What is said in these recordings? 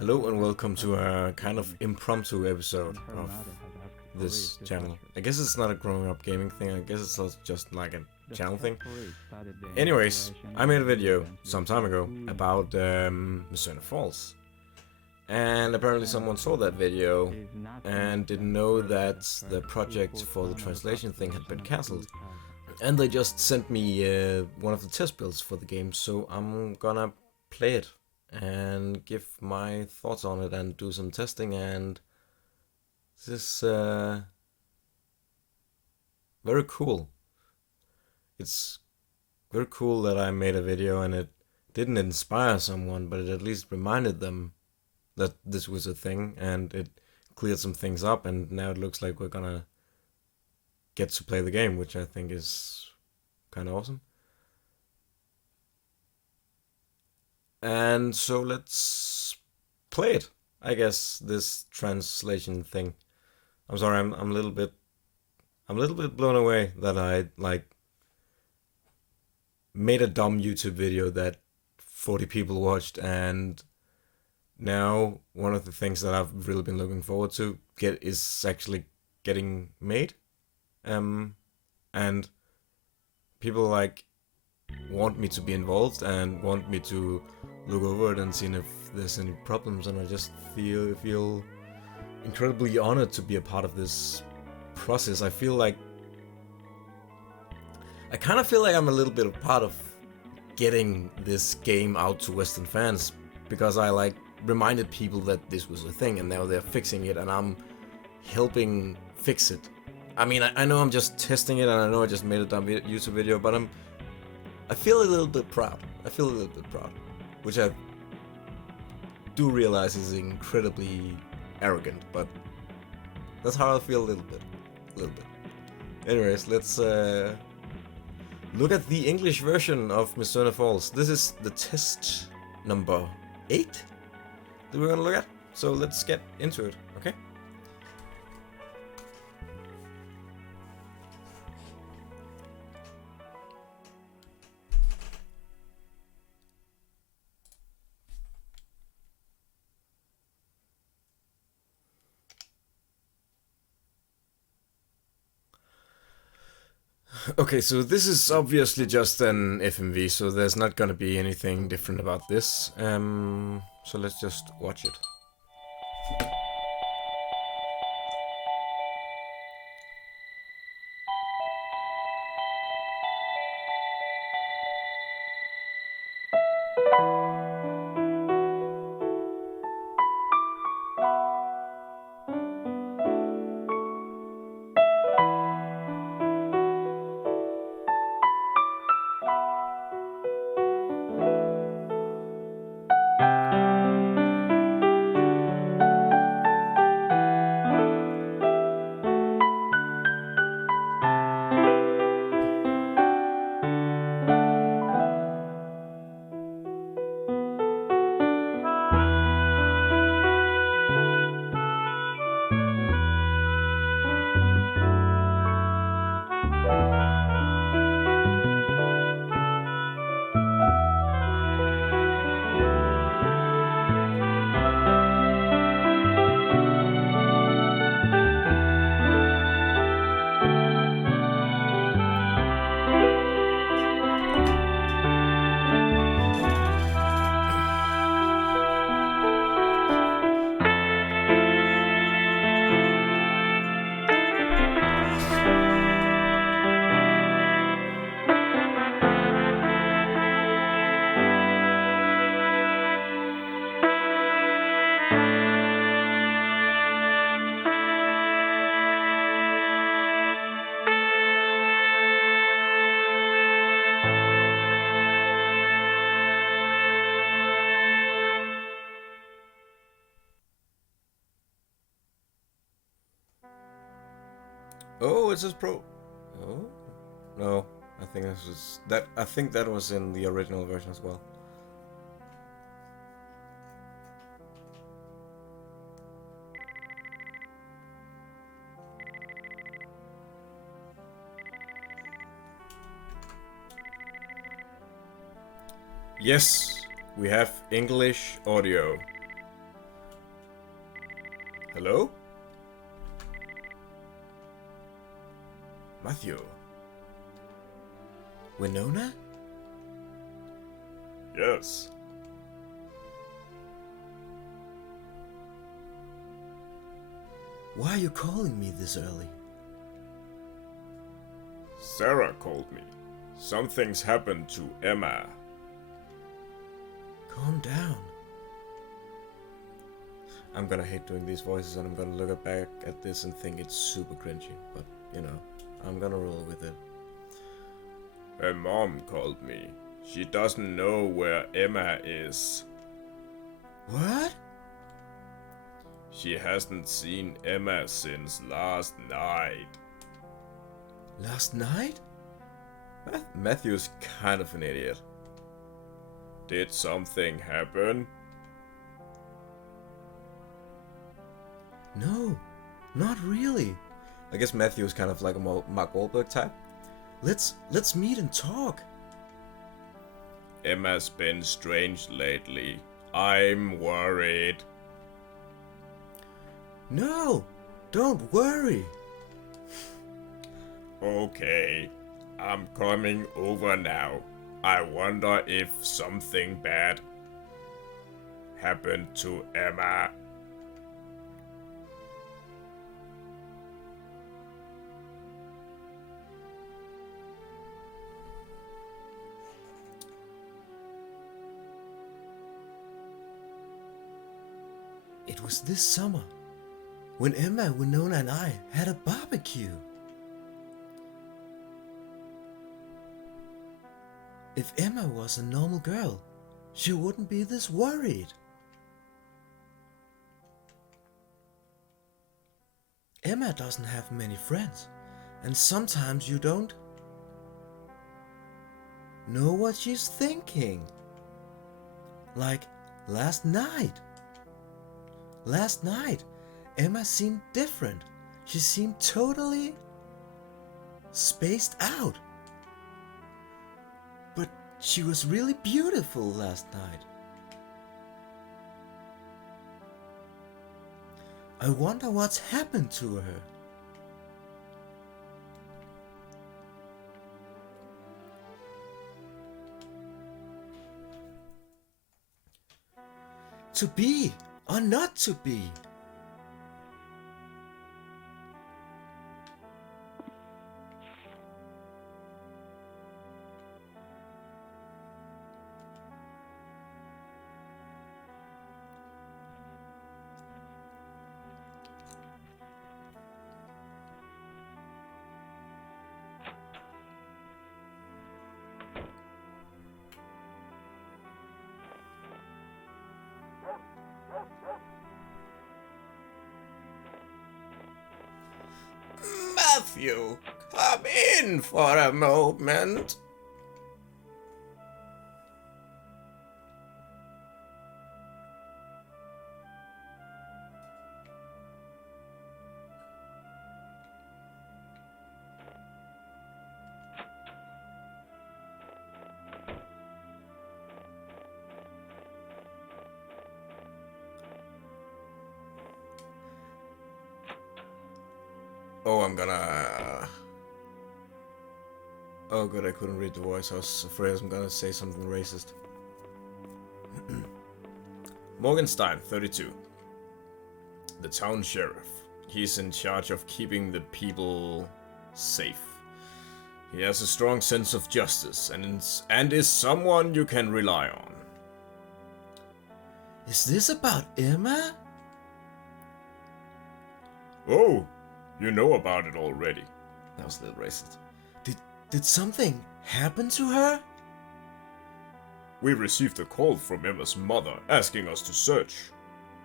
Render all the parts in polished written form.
Hello and welcome to a kind of impromptu episode of this channel. I guess it's not a growing up gaming thing, I guess it's also just like a channel thing. Anyways, I made a video some time ago about Mizzurna Falls. And apparently someone saw that video and didn't know that the project for the translation thing had been cancelled. And they just sent me one of the test builds for the game, so I'm gonna play it and give my thoughts on it and do some testing. And this is very cool. It's very cool that I made a video and it didn't inspire someone, but it at least reminded them that this was a thing, and it cleared some things up, and now it looks like we're gonna get to play the game, which I think is kind of awesome. And so let's play it. I guess this translation thing. I'm sorry, I'm a little bit blown away that I made a dumb YouTube video that 40 people watched, and now one of the things that I've really been looking forward to get is actually getting made. And people want me to be involved and want me to look over it and see if there's any problems, and I just feel incredibly honored to be a part of this process. I kind of feel like I'm a little bit a part of getting this game out to Western fans, because I reminded people that this was a thing, and now they're fixing it and I'm helping fix it. I mean, I know I'm just testing it, and I know I just made a dumb YouTube video, but I feel a little bit proud. Which I do realize is incredibly arrogant, but that's how I feel a little bit. Anyways, let's look at the English version of Mizzurna Falls. This is the test number 8 that we're gonna look at. So let's get into it, okay? Okay, so this is obviously just an FMV, so there's not gonna be anything different about this. So let's just watch it. Oh, it says pro. Oh no, I think this was that. I think that was in the original version as well. Yes, we have English audio. Hello? Matthew? Winona? Yes. Why are you calling me this early? Sarah called me. Something's happened to Emma. Calm down. I'm gonna hate doing these voices and I'm gonna look back at this and think it's super cringy, but you know, I'm gonna roll with it. Her mom called me. She doesn't know where Emma is. What? She hasn't seen Emma since last night. Last night? Matthew's kind of an idiot. Did something happen? No, not really. I guess Matthew's kind of like a Mark Wahlberg type. Let's meet and talk. Emma's been strange lately. I'm worried. No, don't worry. Okay, I'm coming over now. I wonder if something bad happened to Emma. It was this summer when Emma, Winona and I had a barbecue. If Emma was a normal girl, she wouldn't be this worried. Emma doesn't have many friends, and sometimes you don't know what she's thinking. Like last night. Last night, Emma seemed different. She seemed totally spaced out. But she was really beautiful last night. I wonder what's happened to her. To be or not to be? Matthew, come in for a moment. Oh, Oh good, I couldn't read the voice. I was afraid I'm gonna say something racist. Morgenstein, 32. The town sheriff. He's in charge of keeping the people safe. He has a strong sense of justice and is someone you can rely on. Is this about Emma? Oh, you know about it already. That was a little racist. Did something happen to her? We received a call from Emma's mother asking us to search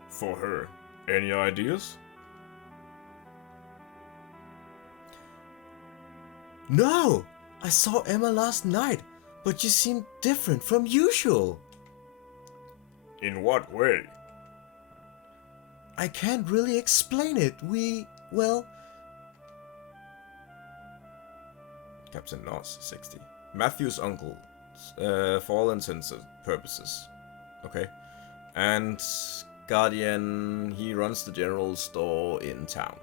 for her. Any ideas? No! I saw Emma last night, but she seemed different from usual. In what way? I can't really explain it. Well... Captain Noss, 60. Matthew's uncle, for all intents and purposes. Okay. And guardian. He runs the general store in town.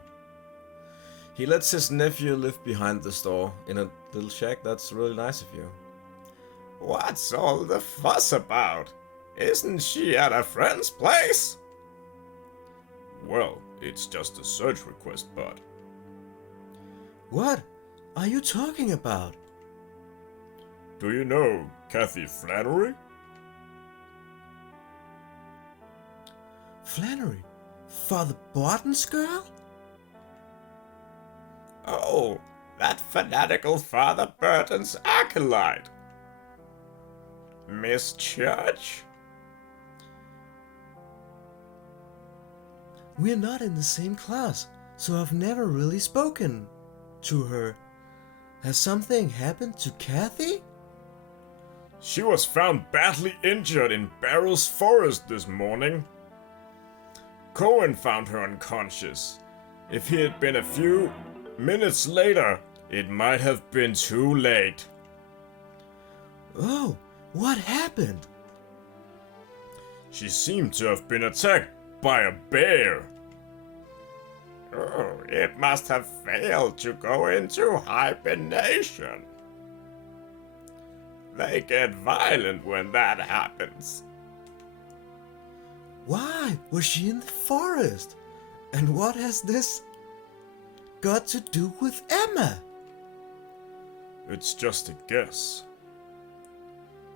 He lets his nephew live behind the store in a little shack. That's really nice of you. What's all the fuss about? Isn't she at a friend's place? Well, it's just a search request, bud. What are you talking about? Do you know Kathy Flannery? Flannery? Father Barton's girl? Oh, that fanatical Father Burton's acolyte. Miss Church? We're not in the same class, so I've never really spoken to her. Has something happened to Kathy? She was found badly injured in Barrows Forest this morning. Cohen found her unconscious. If he had been a few minutes later, it might have been too late. Oh, what happened? She seemed to have been attacked by a bear. Oh, it must have failed to go into hibernation. They get violent when that happens. Why was she in the forest? And what has this got to do with Emma? It's just a guess.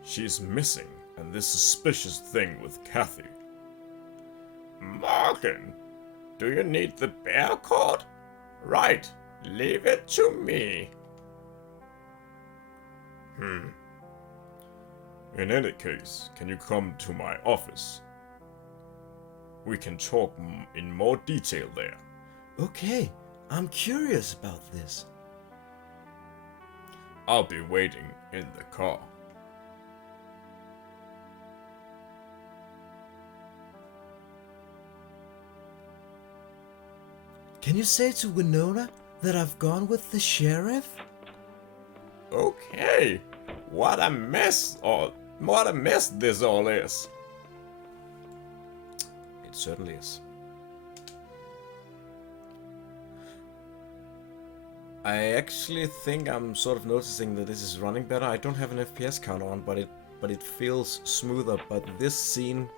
She's missing, and this suspicious thing with Kathy. Morgan, do you need the bear cord? Right, leave it to me. In any case, can you come to my office? We can talk in more detail there. Okay, I'm curious about this. I'll be waiting in the car. Can you say to Winona that I've gone with the sheriff? Okay, what a mess this all is. It certainly is. I actually think I'm sort of noticing that this is running better. I don't have an FPS counter on, but it feels smoother. But this scene,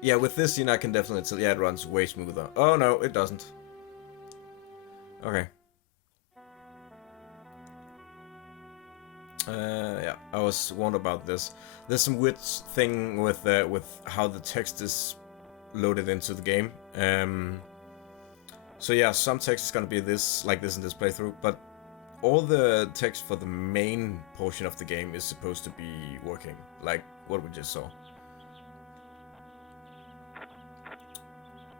yeah, with this scene I can definitely tell. Yeah, it runs way smoother. Oh no, it doesn't. Okay. Yeah, I was wondering about this. There's some weird thing with how the text is loaded into the game. So yeah, some text is gonna be this, like this in this playthrough, but all the text for the main portion of the game is supposed to be working, like what we just saw.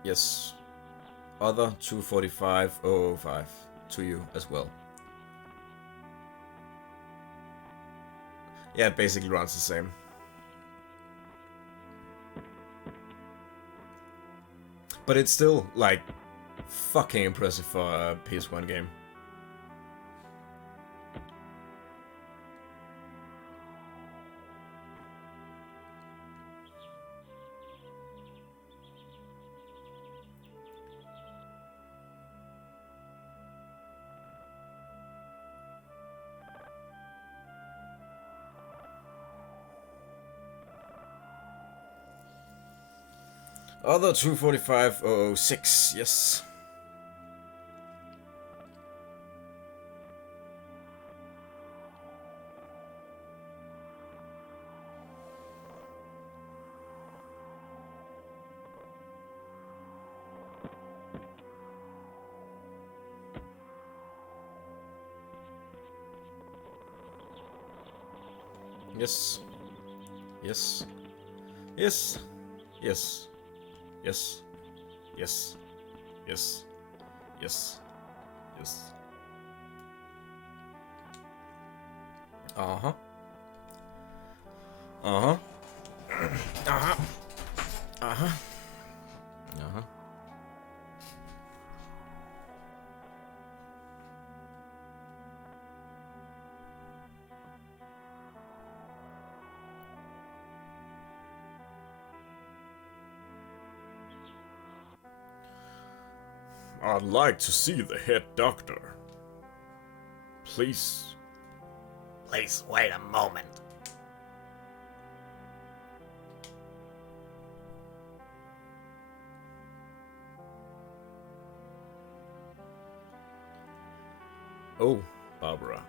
Yes. Other 245005 to you as well. Yeah, it basically runs the same. But it's still, like, fucking impressive for a PS1 game. Other 245006, yes. Yes. Yes. Yes. Yes. Yes. Yes. Yes. Yes. Yes. Uh-huh. Uh-huh. Uh-huh. Uh-huh. Uh-huh. I'd like to see the head doctor. Please. Please wait a moment. Oh, Barbara.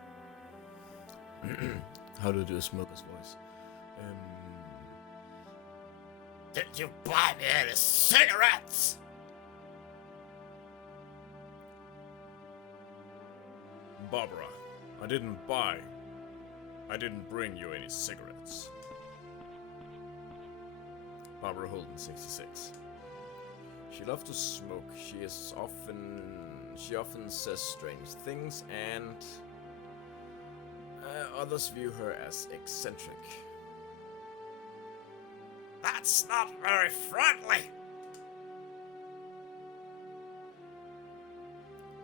How do I do a smoker's voice? Did you buy me any cigarettes? Barbara, I didn't bring you any cigarettes. Barbara Holden, 66. She loves to smoke. She often says strange things, and others view her as eccentric. That's not very friendly.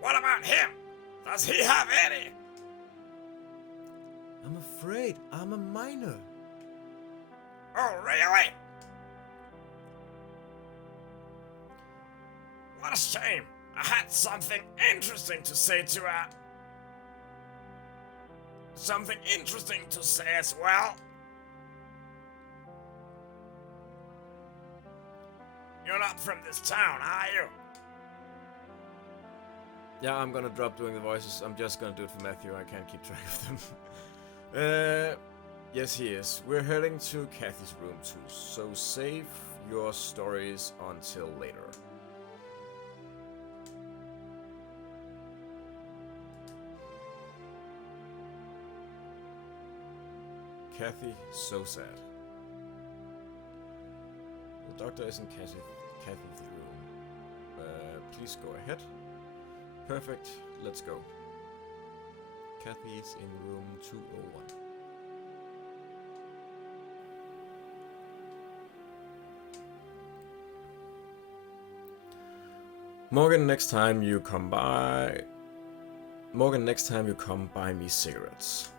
What about him? Does he have any? I'm afraid I'm a minor. Oh, really? What a shame. I had something interesting to say to her. Something interesting to say as well. You're not from this town, are you? Yeah, I'm gonna drop doing the voices. I'm just gonna do it for Matthew. I can't keep track of them. Yes, he is. We're heading to Kathy's room too, so save your stories until later. Kathy, so sad. The doctor is in Kathy's room. Please go ahead. Perfect, let's go. Kathy is in room 201. Morgan, next time you come, buy me cigarettes.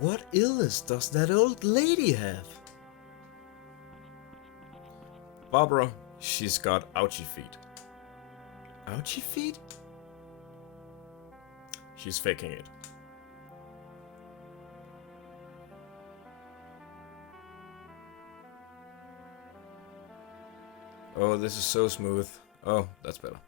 What illness does that old lady have? Barbara, she's got ouchy feet. Ouchy feet? She's faking it. Oh, this is so smooth. Oh, that's better.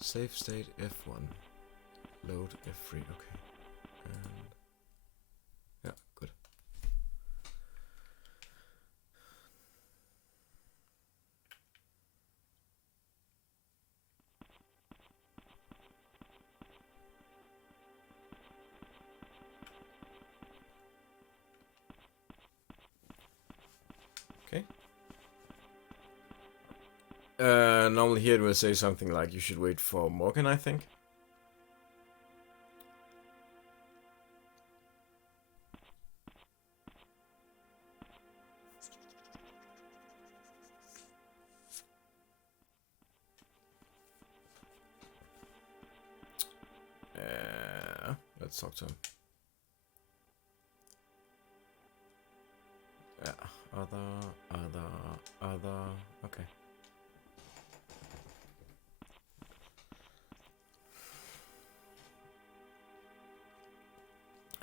Save state F1. Load F3. Okay. And yeah, good. Okay. Normally here it will say something like you should wait for Morgan, I think. Let's talk to him. Yeah, other, okay.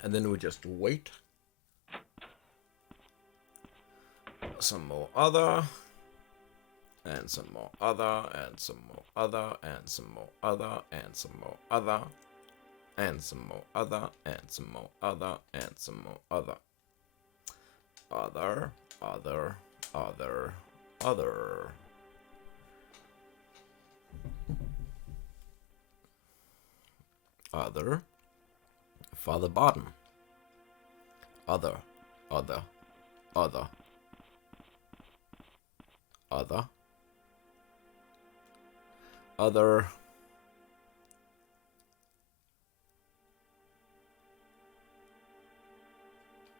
And then we just wait. Some more other. And some more other, and some more other, and some more other, and some more other. And some more other, and some more other, and some more other. Other. Other. Father Barton. Other. Other. Other.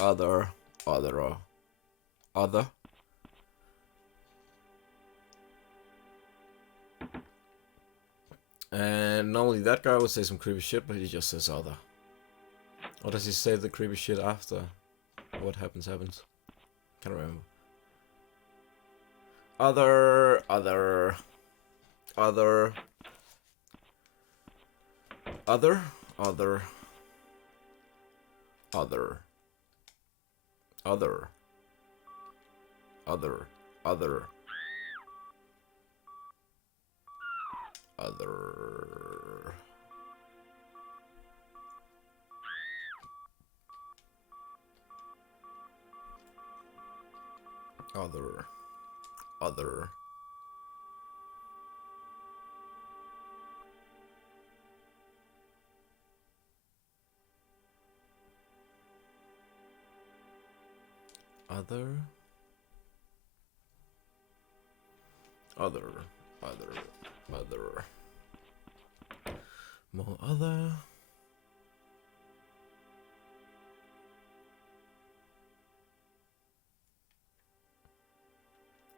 Other. And normally that guy would say some creepy shit, but he just says other. Or does he say the creepy shit after? What happens? Can't remember. Other. More other.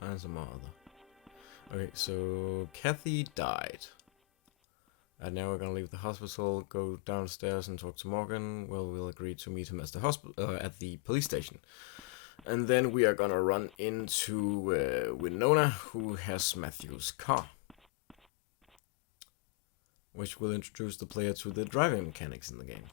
And some more other. Okay, so Kathy died. And now we're gonna leave the hospital, go downstairs and talk to Morgan. Well, we'll agree to meet him at the police station. And then we are gonna run into Winona, who has Matthew's car. Which will introduce the player to the driving mechanics in the game.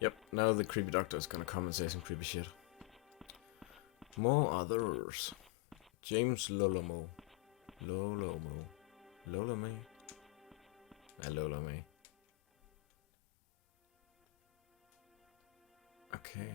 Yep, now the creepy doctor is gonna come and say some creepy shit. More others. James Lolome. Lolome. Okay.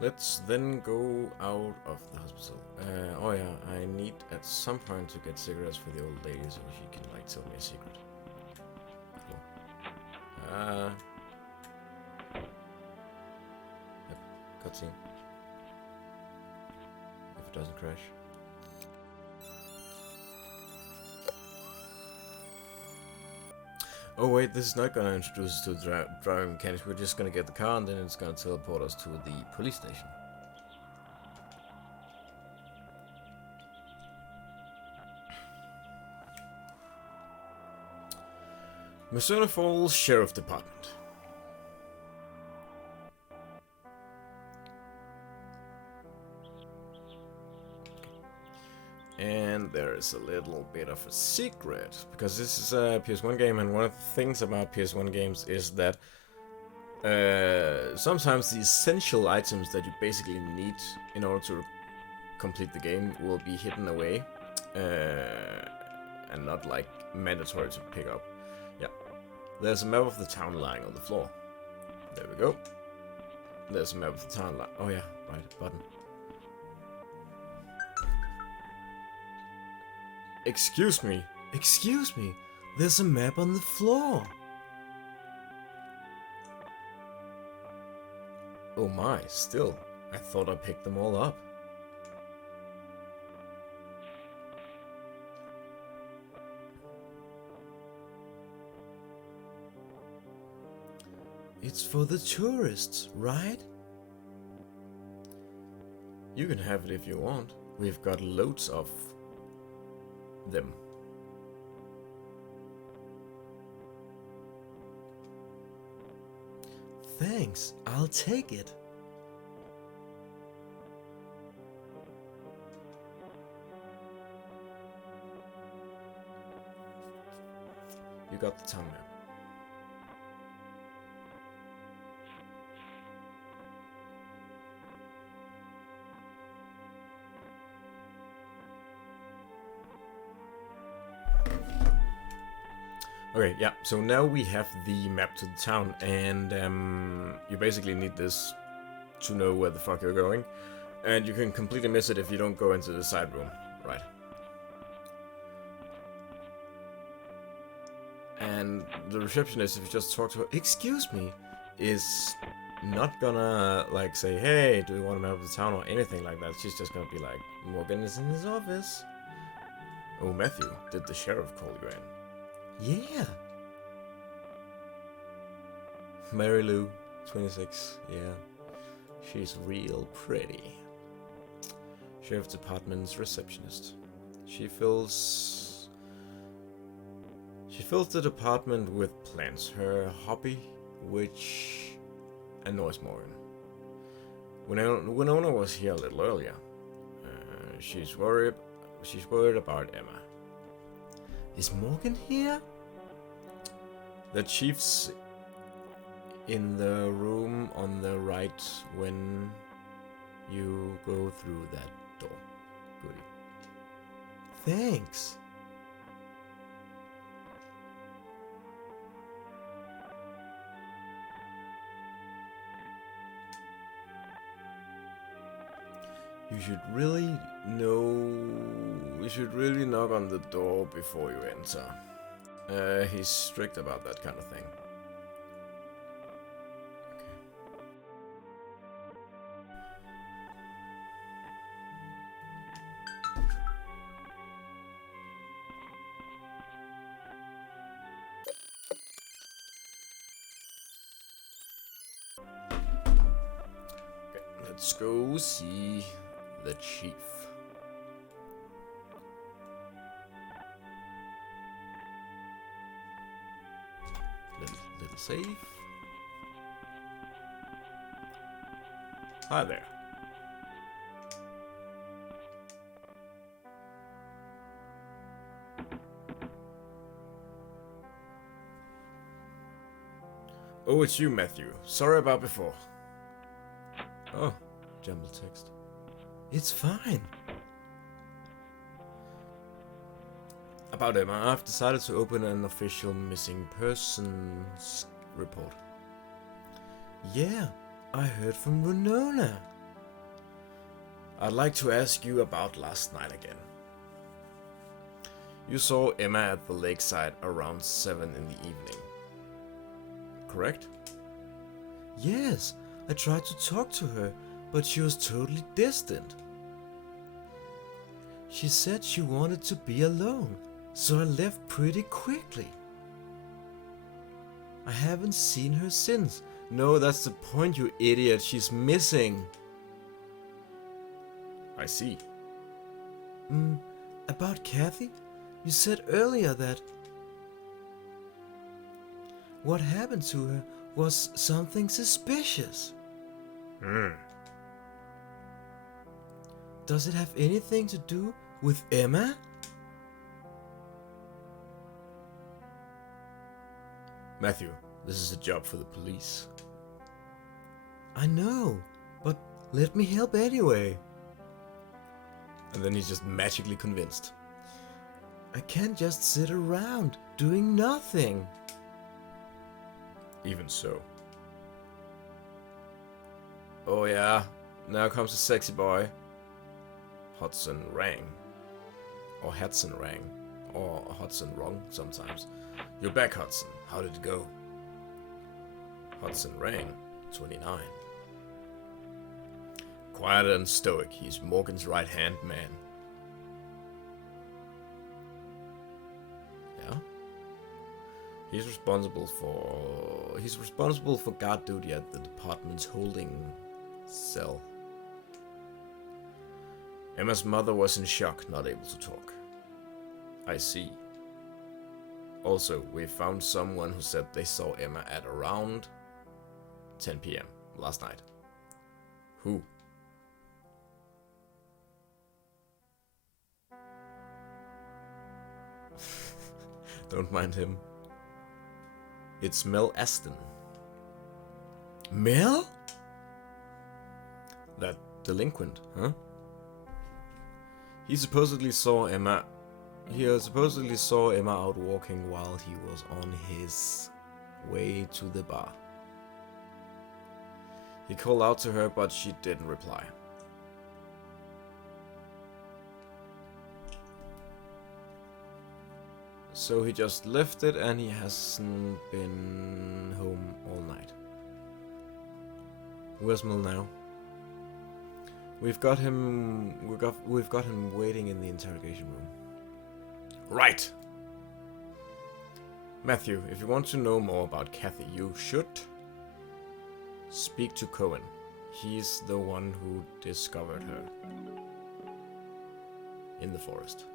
Let's then go out of the hospital. Oh yeah, I need at some point to get cigarettes for the old lady so she can like tell me a secret. Cool. Yep, cutscene. If it doesn't crash. Oh wait, this is not gonna introduce us to the driving mechanics. We're just gonna get the car and then it's gonna teleport us to the police station. Mizzurna Falls Sheriff Department. And there is a little bit of a secret, because this is a PS1 game, and one of the things about PS1 games is that sometimes the essential items that you basically need in order to complete the game will be hidden away, and not like mandatory to pick up. Yeah, there's a map of the town lying on the floor. There we go. There's a map of the town lying. Oh yeah, right, button. Excuse me, there's a map on the floor. Oh my, still, I thought I picked them all up. It's for the tourists, right? You can have it if you want. We've got loads of them. Thanks, I'll take it. You got the town map. Okay, yeah, so now we have the map to the town, and you basically need this to know where the fuck you're going. And you can completely miss it if you don't go into the side room. Right. And the receptionist, if you just talk to her, excuse me, is not gonna, like, say, hey, do you want a map of the town or anything like that. She's just gonna be like, Morgan is in his office. Oh, Matthew, did the sheriff call you in? Yeah. Mary Lou, 26, yeah. She's real pretty. Sheriff Department's receptionist. She fills the department with plants. Her hobby, which annoys Morgan. Winona was here a little earlier. She's worried about Emma. Is Morgan here? The chief's in the room on the right when you go through that door. Goody. Thanks. You should really knock on the door before you enter. He's strict about that kind of thing. Okay, let's go see the chief. Little safe. Hi there. Oh, it's you, Matthew. Sorry about before. Oh, jumbled text. It's fine. About Emma, I've decided to open an official missing persons report. Yeah, I heard from Winona. I'd like to ask you about last night again. You saw Emma at the lakeside around 7 in the evening. Correct? Yes, I tried to talk to her, but she was totally distant. She said she wanted to be alone, so I left pretty quickly. I haven't seen her since. No, that's the point, you idiot. She's missing. I see. About Kathy? You said earlier that what happened to her was something suspicious. Does it have anything to do with Emma? Matthew, this is a job for the police. I know, but let me help anyway. And then he's just magically convinced. I can't just sit around doing nothing. Even so. Oh yeah, now comes the sexy boy. Hudson rang. Or Hudson rang. Or Hudson wrong sometimes. You're back, Hudson. How did it go? Hudson rang. 29. Quiet and stoic, he's Morgan's right-hand man. Yeah? He's responsible for guard duty at the department's holding cell. Emma's mother was in shock, not able to talk. I see. Also, we found someone who said they saw Emma at around 10 p.m. last night. Who? Don't mind him. It's Mel Aston. Mel? That delinquent, huh? He supposedly saw Emma out walking while he was on his way to the bar. He called out to her, but she didn't reply. So he just left it and he hasn't been home all night. Where's Mill now? We've got him waiting in the interrogation room. Right. Matthew, if you want to know more about Kathy, you should speak to Cohen. He's the one who discovered her in the forest.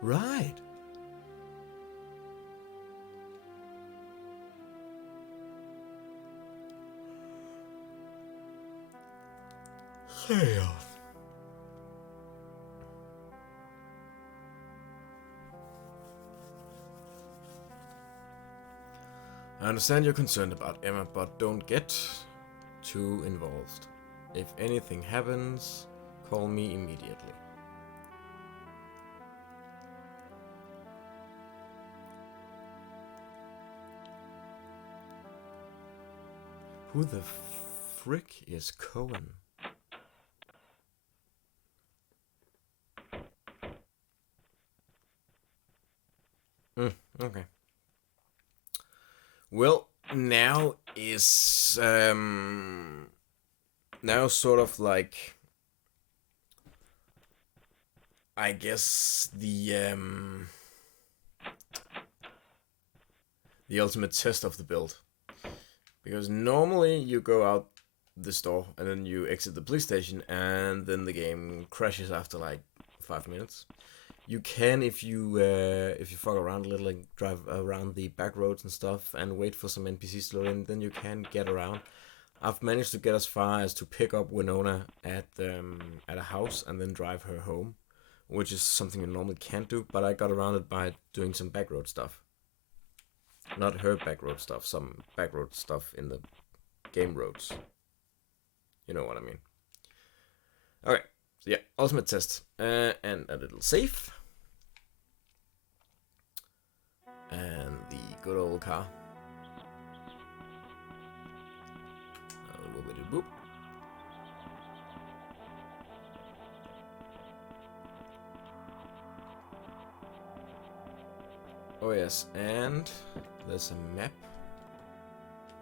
Right. Yeah. I understand you're concerned about Emma, but don't get too involved. If anything happens, call me immediately. Who the frick is Cohen? Okay. Well, now is now sort of like, I guess the ultimate test of the build, because normally you go out this door and then you exit the police station and then the game crashes after like 5 minutes. You can, if you fuck around a little and drive around the back roads and stuff and wait for some NPCs to load in, then you can get around. I've managed to get as far as to pick up Winona at a house and then drive her home, which is something you normally can't do, but I got around it by doing some back road stuff. Not her back road stuff, some back road stuff in the game roads. You know what I mean. Okay. So yeah, ultimate test, and a little save, and the good old car. Boop. Oh yes, and there's a map.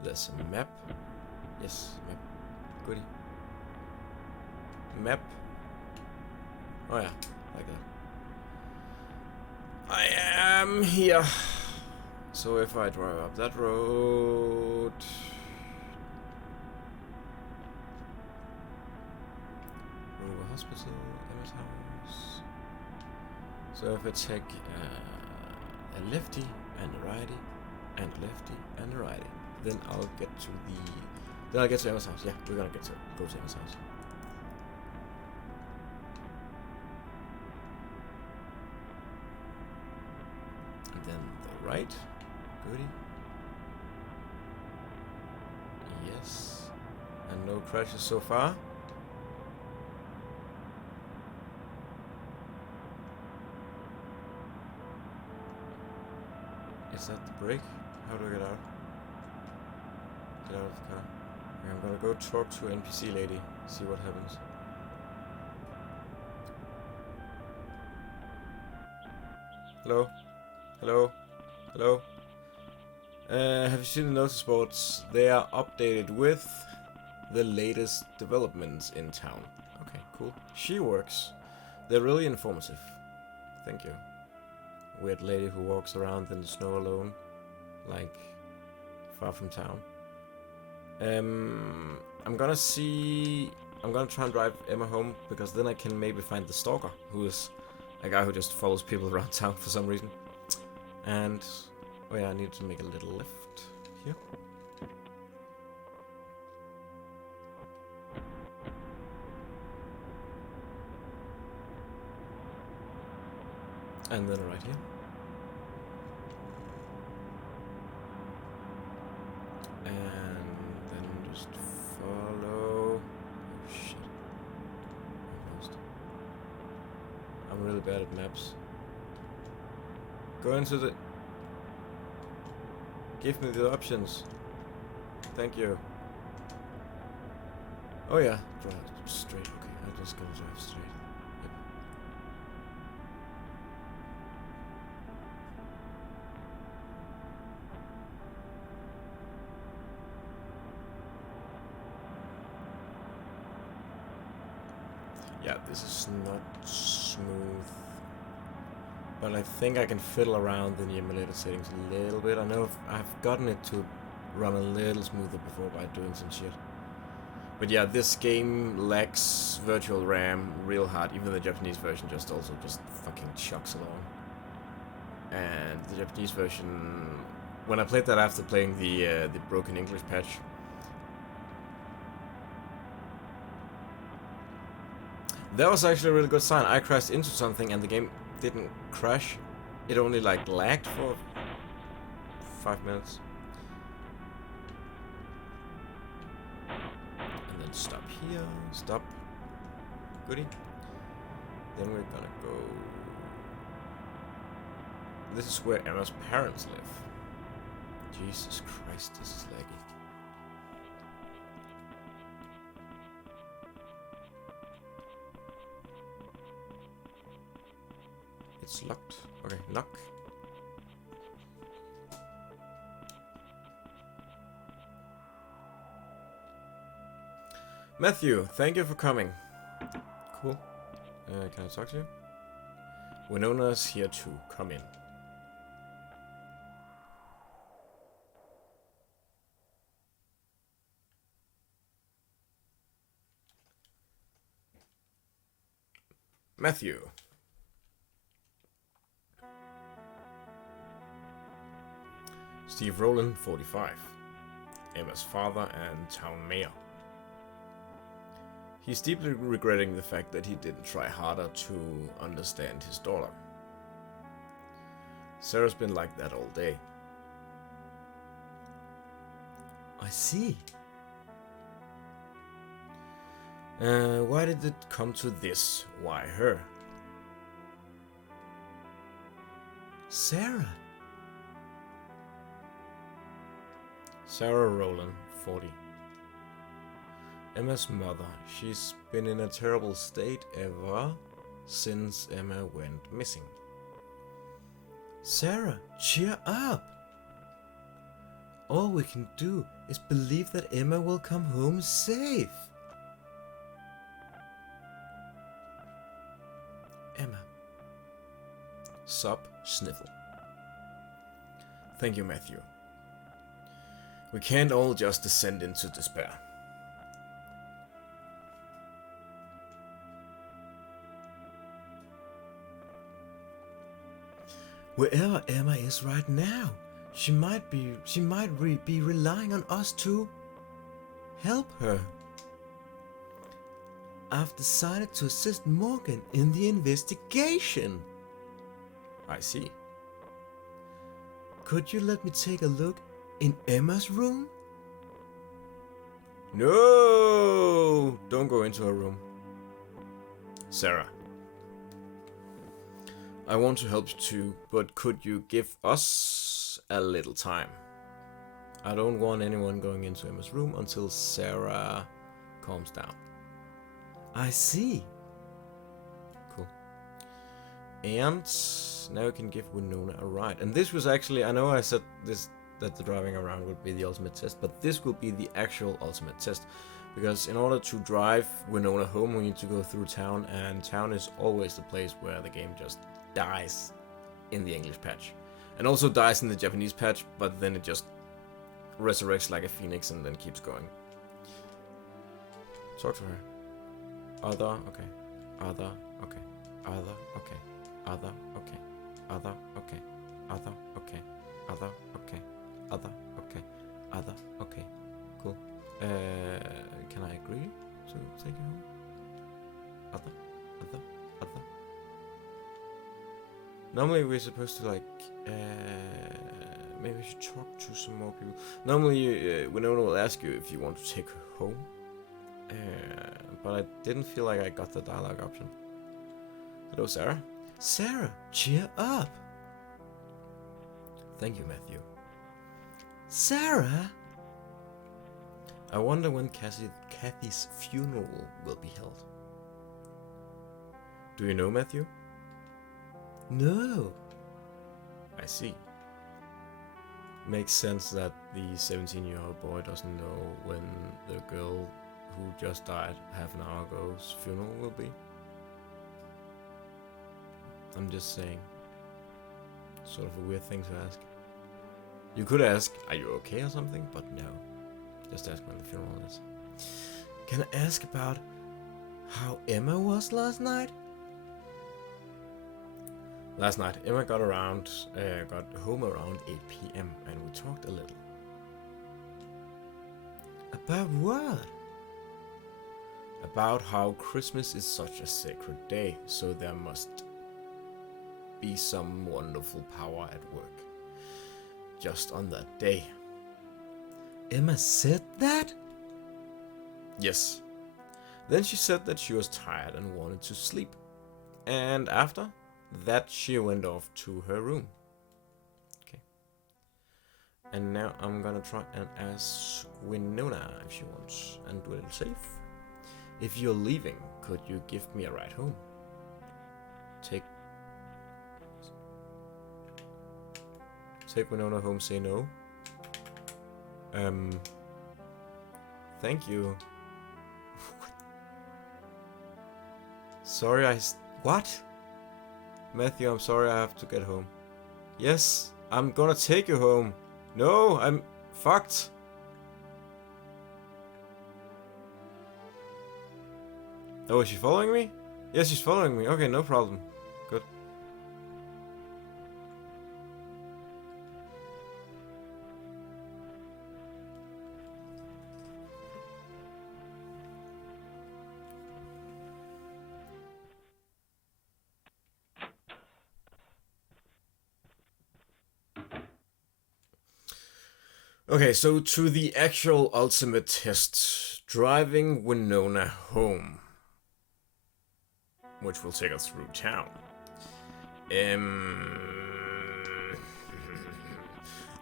There's a map. Yes, map. Goodie. Map. Oh yeah, like that. I am here. So if I drive up that road... Over hospital, Emma's house. So if I take a lefty and a righty, and lefty and a righty, then I'll get to the... Then I'll get to Emma's house. Yeah, we're gonna go to Emma's house. Then the right. Goodie. Yes. And no crashes so far. Is that the brake? How do I get out? Get out of the car. Okay, I'm gonna go talk to NPC lady. See what happens. Hello? Hello? Hello? Have you seen the notice boards? They are updated with the latest developments in town. Okay, cool. She works. They're really informative. Thank you. Weird lady who walks around in the snow alone, like far from town. I'm gonna try and drive Emma home, because then I can maybe find the stalker, who is a guy who just follows people around town for some reason. And, oh yeah, I need to make a little left here. And then right here. And then just follow... Oh shit. I'm lost. I'm really bad at maps. Go into the... Give me the options. Thank you. Oh yeah, drive straight. Okay, I'm just gonna drive straight. Yep. Yeah, this is not smooth. But I think I can fiddle around in the emulator settings a little bit. I know I've gotten it to run a little smoother before by doing some shit. But yeah, this game lacks virtual RAM real hard. Even the Japanese version just fucking chucks along. And the Japanese version, when I played that after playing the broken English patch, that was actually a really good sign. I crashed into something and the game didn't crash. It only like lagged for 5 minutes. And then stop here, stop. Goodie. Then we're gonna go... This is where Emma's parents live. Jesus Christ, this is laggy. It's locked. Okay, lock. Matthew, thank you for coming. Cool. Can I talk to you? Winona's here too. Come in. Matthew. Steve Rowland, 45. Emma's father and town mayor. He's deeply regretting the fact that he didn't try harder to understand his daughter. Sarah's been like that all day. I see. Why did it come to this? Why her? Sarah. Sarah Rowland, 40. Emma's mother. She's been in a terrible state ever since Emma went missing. Sarah, cheer up! All we can do is believe that Emma will come home safe. Emma. Sob, sniffle. Thank you, Matthew. We can't all just descend into despair. Wherever Emma is right now, she might be relying on us to help her. I've decided to assist Morgan in the investigation. I see. Could you let me take a look in Emma's room? No! Don't go into her room. Sarah. I want to help you too, but could you give us a little time? I don't want anyone going into Emma's room until Sarah calms down. I see. Cool. And now you can give Winona a ride. And this was actually, I know I said this, that the driving around would be the ultimate test, but this will be the actual ultimate test. Because in order to drive Winona home, we need to go through town, and town is always the place where the game just dies in the English patch. And also dies in the Japanese patch, but then it just resurrects like a phoenix and then keeps going. Talk to her. Other, okay. Other, okay. Other, okay. Other, okay. Other, okay. Other, okay. Other, okay. Other, okay. Other, okay. Cool. Can I agree to take you home? Other. Normally we're supposed to like, maybe we should talk to some more people. Normally Winona will ask you if you want to take her home. But I didn't feel like I got the dialogue option. Hello, Sarah. Sarah, cheer up. Thank you, Matthew. Sarah? I wonder when Kathy's funeral will be held. Do you know, Matthew? No. I see. Makes sense that the 17-year-old boy doesn't know when the girl who just died half an hour ago's funeral will be. I'm just saying. Sort of a weird thing to ask. You could ask, are you okay or something? But no. Just ask when the funeral is. Can I ask about how Emma was last night? Last night, Emma got home around 8 p.m. and we talked a little. About what? About how Christmas is such a sacred day, so there must be some wonderful power at work. Just on that day. Emma said that? Yes. Then she said that she was tired and wanted to sleep. And after that she went off to her room. Okay. And now I'm gonna try and ask Winona if she wants and do a little safe. If you're leaving, could you give me a ride home? Take Winona home, say no. Thank you. Sorry, what? Matthew, I'm sorry, I have to get home. Yes, I'm gonna take you home. No, I'm fucked. Oh, is she following me? Yes, she's following me. Okay, no problem. Good. Okay, so to the actual ultimate test, driving Winona home, which will take us through town.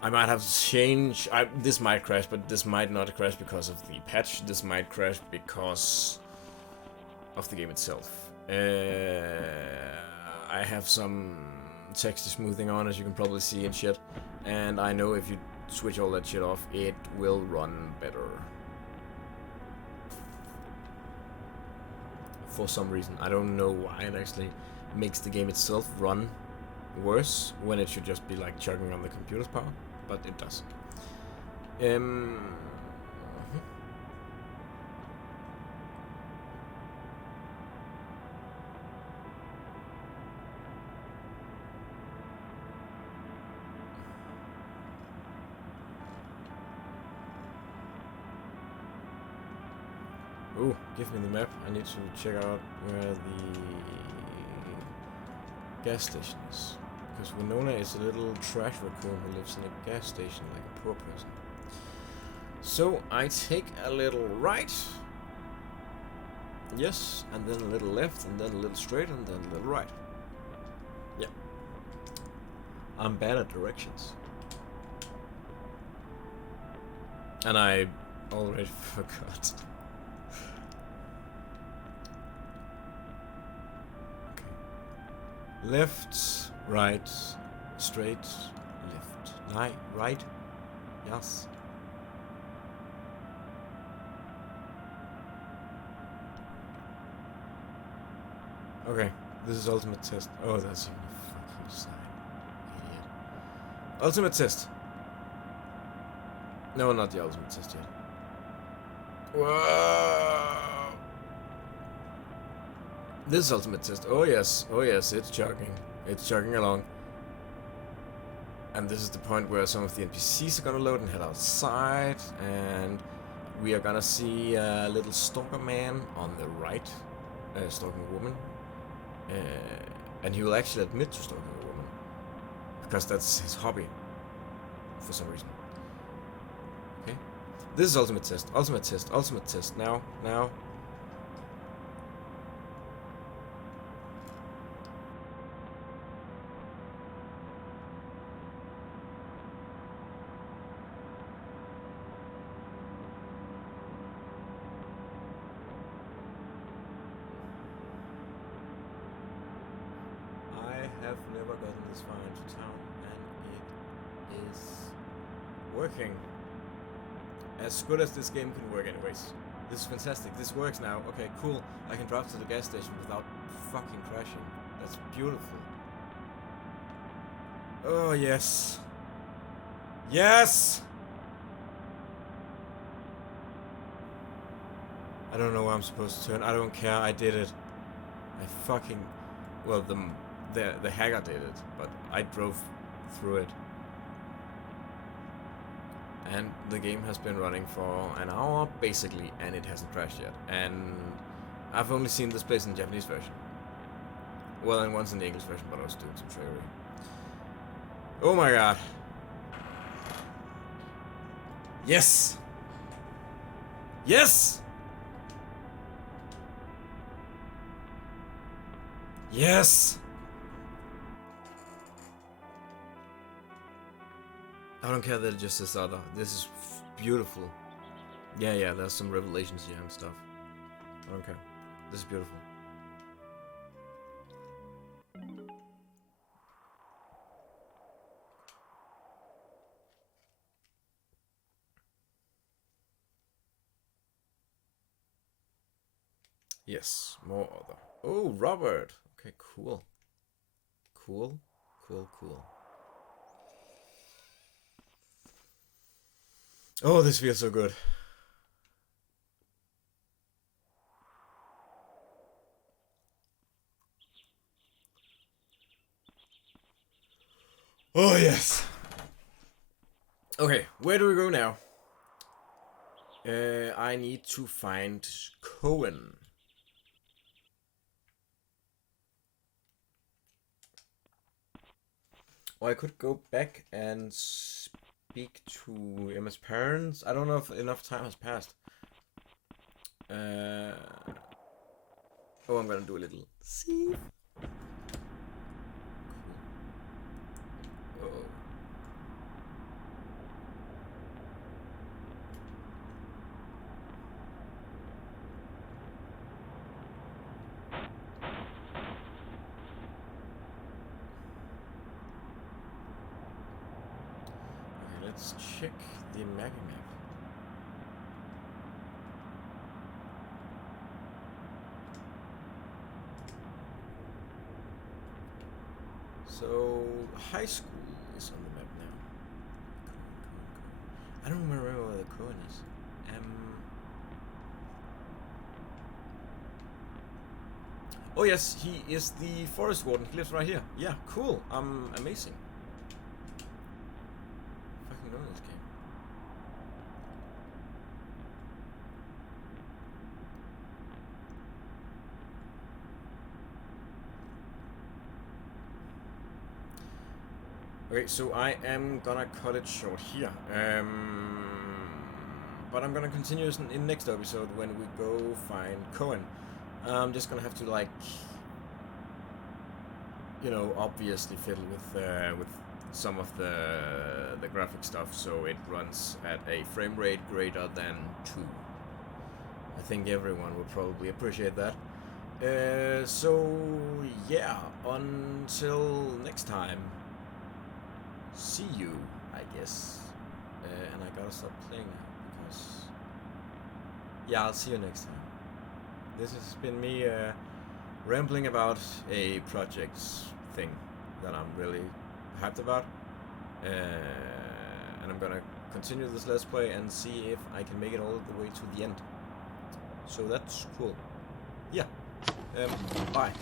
I might have to change. This might crash, but this might not crash because of the patch. This might crash because of the game itself. I have some texture smoothing on, as you can probably see and shit, and I know if you switch all that shit off, it will run better. For some reason. I don't know why it actually makes the game itself run worse when it should just be like chugging on the computer's power, but it does. Ooh, give me the map. I need to check out where the gas station is. Because Winona is a little trash raccoon who lives in a gas station like a poor person. So I take a little right. Yes, and then a little left, and then a little straight, and then a little right. Yeah. I'm bad at directions. And I already forgot. Left, right, straight, left, right, yes. Okay, this is ultimate test. Oh, that's even a fucking sign. Idiot. Ultimate test. No, not the ultimate test yet. Whoa! This is ultimate test. Oh yes, it's chugging. It's chugging along. And this is the point where some of the NPCs are gonna load and head outside, and we are gonna see a little stalker man on the right, stalking a woman. And he will actually admit to stalking a woman, because that's his hobby, for some reason. Okay? This is ultimate test, ultimate test, ultimate test. Now. I have never gotten this far into town, and it is working. As good as this game can work anyways. This is fantastic. This works now. Okay, cool. I can drive to the gas station without fucking crashing. That's beautiful. Oh, yes. Yes! I don't know where I'm supposed to turn. I don't care. I did it. I fucking... Well, the hacker did it, but I drove through it. And the game has been running for an hour, basically, and it hasn't crashed yet. And I've only seen this place in the Japanese version. Well, and once in the English version, but I was doing some trickery. Oh my god. Yes! Yes! Yes! I don't care that it just says other. This is beautiful. Yeah, there's some revelations here and stuff. I don't care. This is beautiful. Yes, more other. Oh, Robert! Okay, cool. Cool. Oh, this feels so good. Oh, yes. Okay, where do we go now? I need to find Cohen. Or I could go back and speak to Emma's parents. I don't know if enough time has passed. Oh, I'm gonna do a little see. Cool. Oh. Okay, let's check the map. So, high school is on the map now. Cohen. I don't remember where the Cohen is. Oh yes, he is the forest warden. He lives right here. Yeah, cool. Amazing. Fucking know this game. Okay, so I am gonna cut it short here. But I'm gonna continue this in next episode when we go find Cohen. I'm just gonna have to, like, you know, obviously fiddle with some of the graphic stuff so it runs at a frame rate greater than 2. I think everyone will probably appreciate that. So yeah, until next time. See you, I guess. And I gotta stop playing now because... Yeah, I'll see you next time. This has been me rambling about a project thing that I'm really hyped about. And I'm gonna continue this Let's Play and see if I can make it all the way to the end. So that's cool. Yeah. Bye.